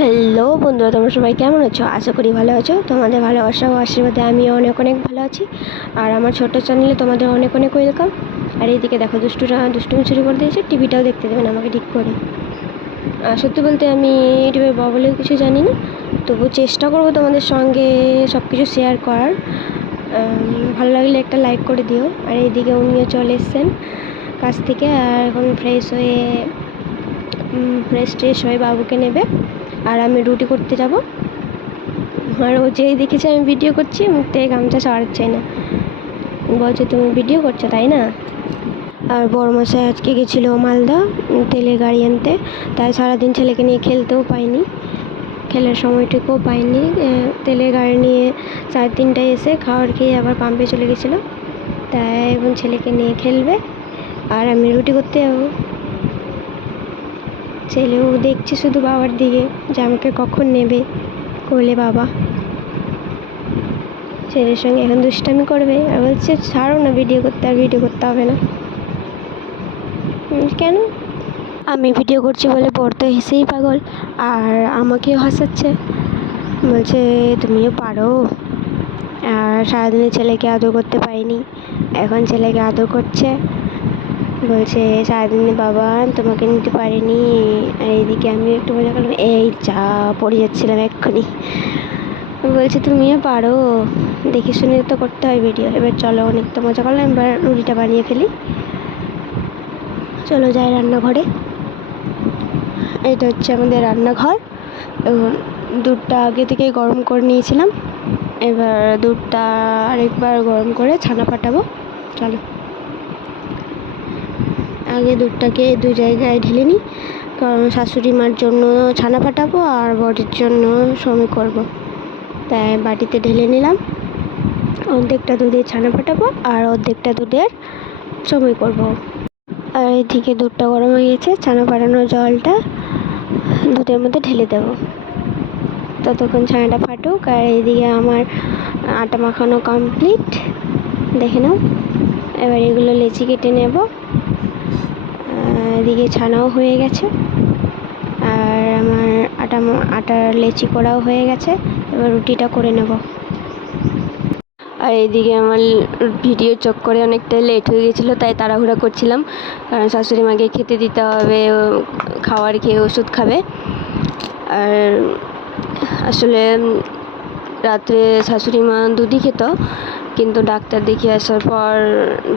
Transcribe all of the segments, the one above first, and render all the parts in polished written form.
Hello বন্ধুরা, তোমরা সবাই কেমন আছো? আশা করি ভালো আছো। তোমাদের ভালোবাসা ও আশীর্বাদে আমি অনেক ভালো আছি। আর আমার ছোট্ট চ্যানেলে তোমাদের অনেক ওয়েলকাম। আর এইদিকে দেখো, দুষ্টুমি শুরু করে দিয়েছে, টিভিটাও দেখতে দেবেন আমাকে ঠিক করে। সত্যি বলতে আমি ইউটিউবে বলেও কিছু জানি না, তবু চেষ্টা করব তোমাদের সঙ্গে সব কিছু শেয়ার করার। ভালো লাগলে একটা লাইক করে দিও। আর এইদিকে উনিও চলে এসছেন কাছ থেকে, আর এখন ফ্রেশ হয়ে বাবুকে নেবে, আর আমি রুটি করতে যাব। আর ও যেই দেখেছে আমি ভিডিও করছি, মুখ থেকে গামছা সরাচ্ছে না, বলছে তুমি ভিডিও করছো তাই না। আর বড়মশাই আজকে গেছিলো মালদা তেলের গাড়ি আনতে, তাই সারাদিন ছেলেকে নিয়ে খেলতেও পাইনি, খেলার সময়টুকুও পাইনি। তেলের গাড়ি নিয়ে 3:30টায় এসে খাওয়ার খেয়ে আবার পাম্পে চলে গেছিলো, তাই এখন ছেলেকে নিয়ে খেলবে আর আমি রুটি করতে যাবো। ছেলেও দেখছে শুধু বাবার দিকে, যে আমাকে কখন নেবে কোলে বাবা। ছেলের সঙ্গে এখন দুষ্টামি করবে আর বলছে ছাড়ো না ভিডিও করতে, আর ভিডিও করতে হবে না। কেন? আমি ভিডিও করছি বলে বড় তো হেসেই পাগল, আর আমাকেও হাসাচ্ছে, বলছে তুমিও পারো। আর সারাদিনে ছেলেকে আদর করতে পারিনি, এখন ছেলেকে আদর করছে, বলছে সারাদিনে বাবা তোমাকে নিতে পারিনি। আর এইদিকে আমি একটু মজা করলাম, এই চা পড়ে যাচ্ছিলাম এক্ষুনি। বলছে তুমিও পারো, দেখে শুনে তো করতে হয় ভিডিও। এবার চলো, অনেক তো মজা করলাম, এবার রুটিটা বানিয়ে ফেলি। চলো যাই রান্নাঘরে। এটা হচ্ছে আমাদের রান্নাঘর। দুধটা আগে থেকে গরম করে নিয়েছিলাম, এবার দুধটা আরেকবার গরম করে ছানা ফাটাবো। চলো, আগে দুধটাকে 2 জায়গায় ঢেলে নিই, কারণ শাশুড়ি মার জন্য ছানা ফাটাবো আর বড়ির জন্য সমী করব, তাই বাটিতে ঢেলে নিলাম। অর্ধেকটা দুধের ছানা ফাটাবো আর অর্ধেকটা দুধের সমী করব। আর এদিকে দুধটা গরম হয়ে গেছে, ছানা ফাটানোর জলটা দুধের মধ্যে ঢেলে দেব, ততক্ষণ ছানাটা ফাটুক। আর এইদিকে আমার আটা মাখানো কমপ্লিট, দেখে নাও। এবার এগুলো লেচি কেটে নেব। এদিকে ছানাও হয়ে গেছে, আর আমার আটার লেচি করাও হয়ে গেছে। এবার রুটিটা করে নেব। আর এইদিকে আমার ভিডিও চক্করে অনেকটা লেট হয়ে গেছিলো, তাই তাড়াহুড়া করছিলাম, কারণ শাশুড়ি মাকে খেতে দিতে হবে, খাওয়ার খেয়ে ওষুধ খাবে। আর আসলে রাত্রে শাশুড়ি মা দুধই খেত, কিন্তু ডাক্তার দেখিয়ে আসার পর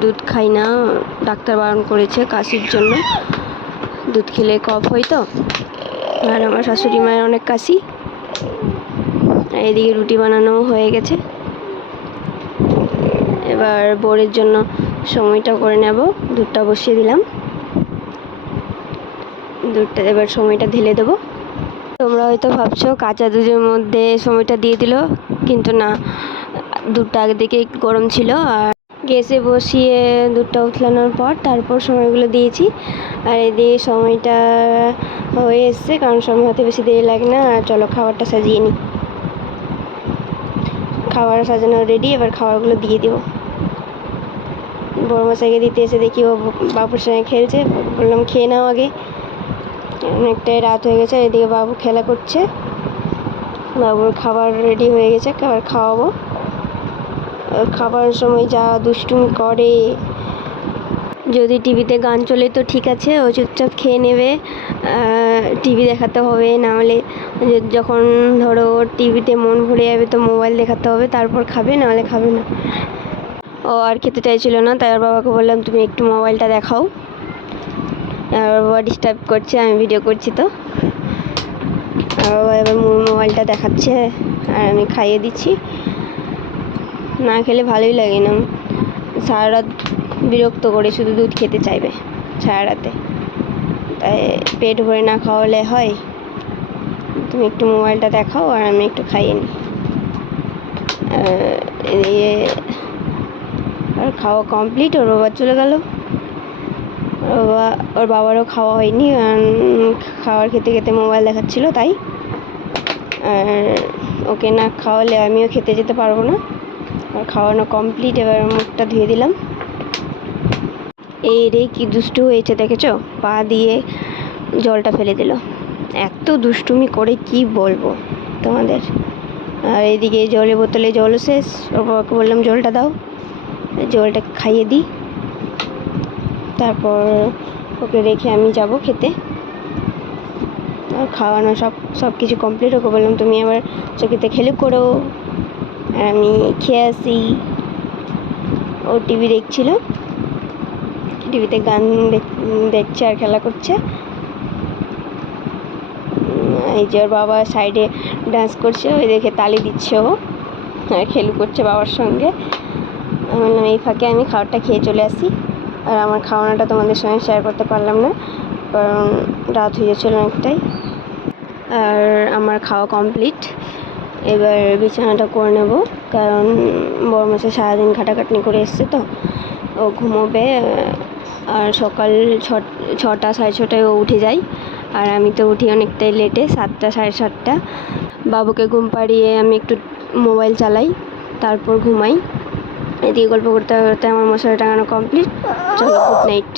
দুধ খাই না, ডাক্তার বারণ করেছে কাশির জন্য, দুধ খেলে কফ হয় তো। আর আমার শাশুড়ি মায়ের অনেক কাশি। আর এদিকে রুটি বানানো হয়ে গেছে, এবার বোরের জন্য সময়টা করে নেব। দুধটা বসিয়ে দিলাম, দুধটা এবার সময়টা ঢেলে দেবো। তোমরা হয়তো ভাবছো কাঁচা দুধের মধ্যে সময়টা দিয়ে দিল, কিন্তু না, দুধটা আগে থেকে গরম ছিল। আর গ্যাসে বসিয়ে দুধটা উতলানোর পর তারপর সময়গুলো দিয়েছি। আর এদিকে সময়টা হয়ে এসছে, কারণ সময় হতে বেশি দেরি লাগে না। আর চলো খাবারটা সাজিয়ে নিই। খাবার সাজানো রেডি, এবার খাবারগুলো দিয়ে দেবো। বড় মশাইকে দিতে এসে দেখি ও বাবুর সঙ্গে খেলছে, বললাম খেয়ে নাও আগে, অনেকটাই রাত হয়ে গেছে। এদিকে বাবু খেলা করছে, বাবুর খাবার রেডি হয়ে গেছে, খাবার খাওয়াবো। খাবার সময় যা দুষ্টুমি করে, যদি টিভিতে গান চলে তো ঠিক আছে, ও চুপচাপ খেয়ে নেবে, টিভি দেখাতে হবে, নাহলে যখন ধরো টিভিতে মন ভরে যাবে তো মোবাইল দেখাতে হবে, তারপর খাবে, নাহলে খাবে না। ও আর খেতে চাইছিল না, তাই ওর বাবাকে বললাম তুমি একটু মোবাইলটা দেখাও। আর ওর বাবা ডিস্টার্ব করছে, আমি ভিডিও করছি তো। আর বাবা এবার মোবাইলটা দেখাচ্ছে আর আমি খাইয়ে দিচ্ছি। না খেলে ভালোই লাগে না, সারা রাত বিরক্ত করে, শুধু দুধ খেতে চাইবে সারা রাতে, তাই পেট ভরে না খাওয়ালে হয়। তুমি একটু মোবাইলটা দেখাও আর আমি একটু খাইয়ে নিই। আর খাওয়া কমপ্লিট, ওর বাবা চলে গেল। ওর বাবারও খাওয়া হয়নি, খাওয়ার খেতে খেতে মোবাইল দেখাচ্ছিল তাই। আর ওকে না খাওয়ালে আমিও খেতে যেতে পারবো না। আর খাওয়ানো কমপ্লিট, এবার মুখটা ধুয়ে দিলাম। এই রে কি দুষ্টু হয়েছে দেখেছো, পা দিয়ে জলটা ফেলে দিল। এত দুষ্টুমি করে কি বলবো তোমাদের। আর এইদিকে জলের বোতলে জলও শেষ, ওর বাবাকে বললাম জলটা দাও, জলটা খাইয়ে দিই, তারপর ওকে রেখে আমি যাব খেতে। আর খাওয়ানো সব কিছু কমপ্লিট। ওকে বললাম তুমি আবার চকিতে খেলে করো, আর আমি খেয়ে আসি। ও টিভি দেখছিল, টিভিতে গান দেখছে আর খেলা করছে। এই যে ওর বাবা সাইডে ডান্স করছে, ওই দেখে তালি দিচ্ছে ও, আর খেলু করছে বাবার সঙ্গে। আমি বললাম এই ফাঁকে আমি খাবারটা খেয়ে চলে আসি। আর আমার খাওয়ানোটা তোমাদের সঙ্গে শেয়ার করতে পারলাম না, কারণ রাত হয়ে যাচ্ছিল অনেকটাই। আর আমার খাওয়া কমপ্লিট, এবার বিছানাটা করে নেব, কারণ বড়মশাই সারাদিন খাটাখাটনি করে এসছে তো, ও ঘুমোবে। আর সকাল 6টা 6:30টায় ও উঠে যায়, আর আমি তো উঠি অনেকটাই লেটে, 7টা 7:30। বাবুকে ঘুম পাড়িয়ে আমি একটু মোবাইল চালাই, তারপর ঘুমাই। এদিকে গল্প করতে করতে আমার মশারি টাঙানো কমপ্লিট। চলো, গুড নাইট।